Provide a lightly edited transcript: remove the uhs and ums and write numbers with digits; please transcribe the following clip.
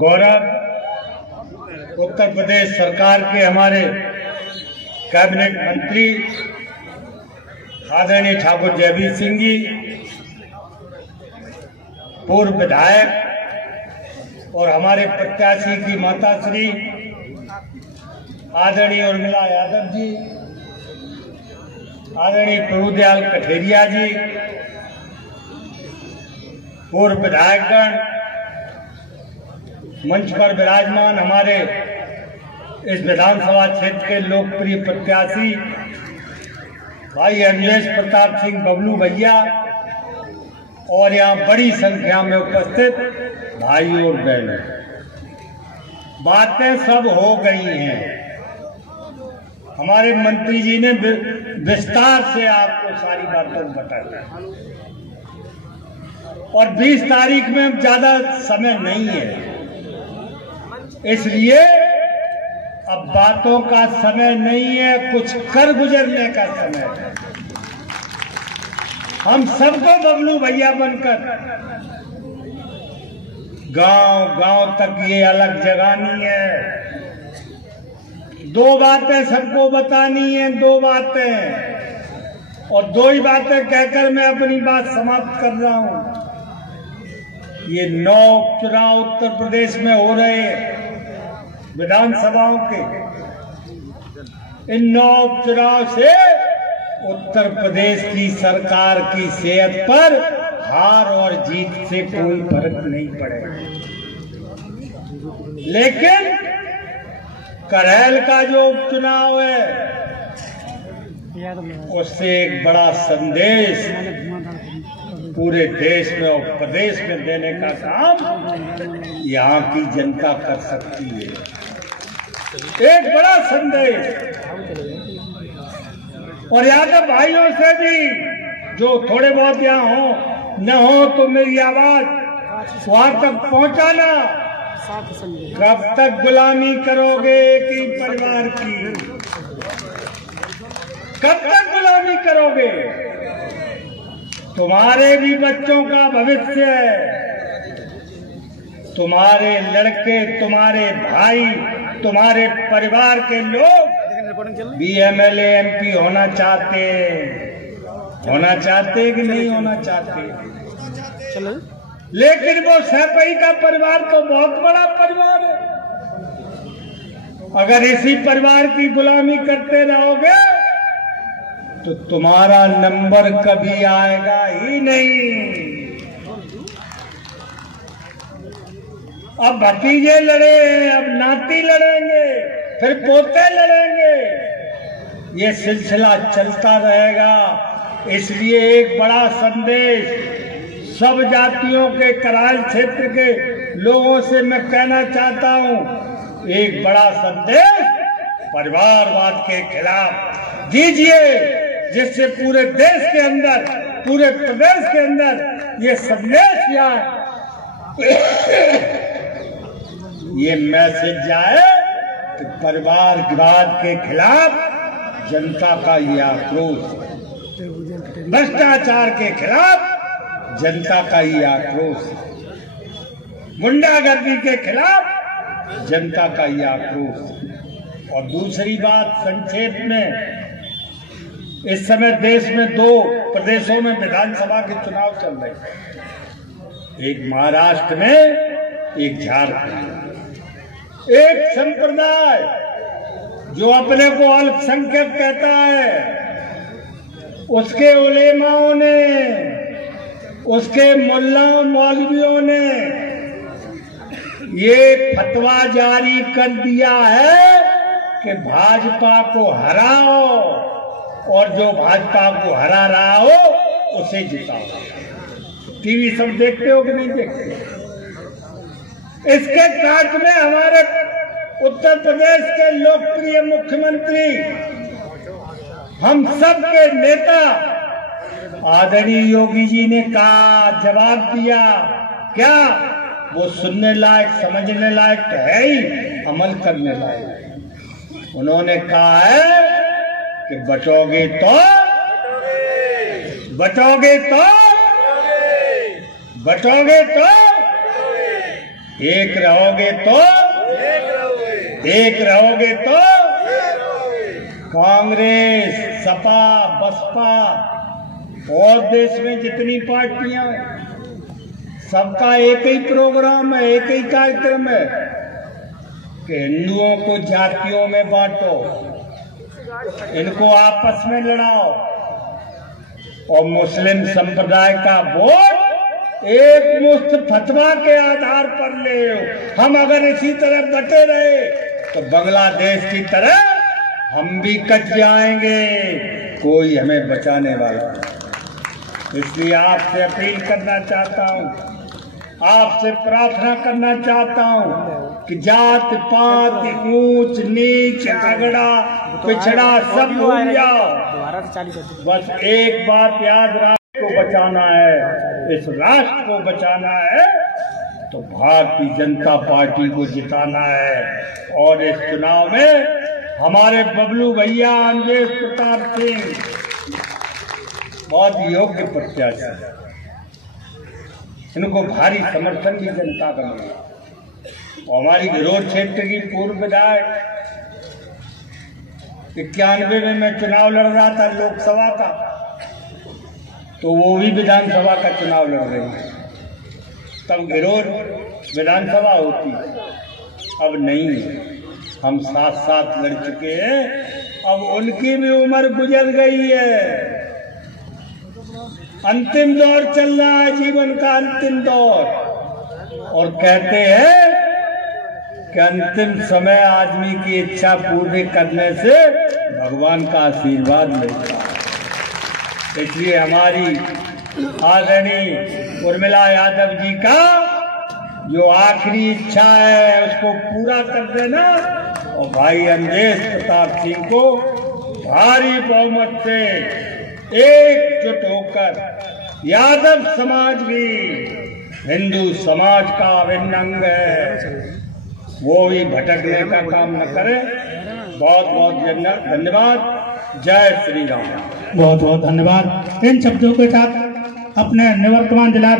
गौरव उत्तर प्रदेश सरकार के हमारे कैबिनेट मंत्री आदरणीय ठाकुर जयवीर सिंह जी, पूर्व विधायक और हमारे प्रत्याशी की माता श्री आदरणीय उर्मिला यादव जी, आदरणीय प्रभुदयाल कठेरिया जी, पूर्व विधायकगण, मंच पर विराजमान हमारे इस विधानसभा क्षेत्र के लोकप्रिय प्रत्याशी भाई अनिलेश प्रताप सिंह बबलू भैया और यहाँ बड़ी संख्या में उपस्थित भाई और बहनों, बातें सब हो गई हैं। हमारे मंत्री जी ने विस्तार से आपको सारी बातें बताया और 20 तारीख में ज्यादा समय नहीं है, इसलिए अब बातों का समय नहीं है, कुछ कर गुजरने का समय है। हम सबको बबलू भैया बनकर गांव तक ये अलग जगानी है। 2 बातें सबको बतानी है, 2 बातें, और 2 ही बातें कहकर मैं अपनी बात समाप्त कर रहा हूं। ये 9 चुनाव उत्तर प्रदेश में हो रहे विधानसभाओं के, इन 9 चुनाव से उत्तर प्रदेश की सरकार की सेहत पर हार और जीत से कोई फर्क नहीं पड़ेगा, लेकिन करेल का जो उपचुनाव है उससे एक बड़ा संदेश पूरे देश में और प्रदेश में देने का काम यहाँ की जनता कर सकती है। एक बड़ा संदेश, और यादव भाइयों से भी जो थोड़े बहुत यहाँ हो न हो तो मेरी आवाज वहां तक पहुंचाना। कब तक गुलामी करोगे एक ही परिवार की? कब तक गुलामी करोगे? तुम्हारे भी बच्चों का भविष्य है, तुम्हारे लड़के, तुम्हारे भाई, तुम्हारे परिवार के लोग भी MLA MP होना चाहते कि नहीं होना चाहते? लेकिन वो सैपई का परिवार तो बहुत बड़ा परिवार है। अगर इसी परिवार की गुलामी करते रहोगे तो तुम्हारा नंबर कभी आएगा ही नहीं। अब भतीजे लड़े, अब नाती लड़ेंगे, फिर पोते लड़ेंगे, ये सिलसिला चलता रहेगा। इसलिए एक बड़ा संदेश सब जातियों के कराल क्षेत्र के लोगों से मैं कहना चाहता हूं, एक बड़ा संदेश परिवारवाद के खिलाफ दीजिए, जिससे पूरे देश के अंदर, पूरे प्रदेश के अंदर ये संदेश जाए, ये मैसेज जाए कि परिवारवाद के खिलाफ जनता का ये आक्रोश, भ्रष्टाचार के खिलाफ जनता का ये आक्रोश, गुंडागर्दी के खिलाफ जनता का ये आक्रोश। और दूसरी बात संक्षेप में, इस समय देश में 2 प्रदेशों में विधानसभा के चुनाव चल रहे हैं, एक महाराष्ट्र में, एक झारखंड। एक संप्रदाय जो अपने को अल्पसंख्यक कहता है, उसके उलेमाओं ने, उसके मुल्ला मौलवियों ने ये फतवा जारी कर दिया है कि भाजपा को हराओ और जो भाजपा को हरा रहा हो उसे जिताओ। टीवी सब देखते हो कि नहीं देखते? इसके काट में हमारे उत्तर प्रदेश के लोकप्रिय मुख्यमंत्री, हम सब के नेता आदरणीय योगी जी ने कहा, जवाब दिया, क्या वो सुनने लायक, समझने लायक तो है ही, अमल करने लायक। उन्होंने कहा है कि बचोगे तो एक रहोगे तो कांग्रेस, सपा, बसपा और देश में जितनी पार्टियां हैं सबका एक ही प्रोग्राम है, एक ही कार्यक्रम है कि हिंदुओं को जातियों में बांटो, इनको आपस में लड़ाओ और मुस्लिम संप्रदाय का वोट एक मुश्त फतवा के आधार पर ले। हम अगर इसी तरह बटे रहे तो बांग्लादेश की तरह हम भी कट जाएंगे, कोई हमें बचाने वाला नहीं। इसलिए आपसे अपील करना चाहता हूँ, आपसे प्रार्थना करना चाहता हूँ कि जात पात, ऊंच नीच, अगड़ा पिछड़ा सब भूल जाओ, बस एक बात याद रख को बचाना है, इस राष्ट्र को बचाना है तो भारतीय जनता पार्टी को जिताना है। और इस चुनाव में हमारे बबलू भैया अंजेश प्रताप सिंह बहुत योग्य प्रत्याशी, इनको भारी समर्थन की जनता का मिला। और हमारी घिरोर क्षेत्र की पूर्व विधायक 91 में मैं चुनाव लड़ रहा था लोकसभा का, तो वो भी विधानसभा का चुनाव लड़ रही है, तब घिरोर विधानसभा होती, अब नहीं है। हम साथ साथ लड़ चुके हैं, अब उनकी भी उम्र गुजर गई है, अंतिम दौर चल रहा है, जीवन का अंतिम दौर। और कहते हैं कि अंतिम समय आदमी की इच्छा पूरी करने से भगवान का आशीर्वाद मिलता है। इसलिए हमारी आदरणीय उर्मिला यादव जी का जो आखिरी इच्छा है उसको पूरा कर देना और भाई अंजेश प्रताप सिंह को भारी बहुमत से एकजुट होकर, यादव समाज भी हिंदू समाज का अभिन्न अंग है, वो भी भटकने का काम न करे। बहुत बहुत धन्यवाद। जय श्री राम। बहुत बहुत धन्यवाद। इन शब्दों के साथ अपने निवर्तमान जिला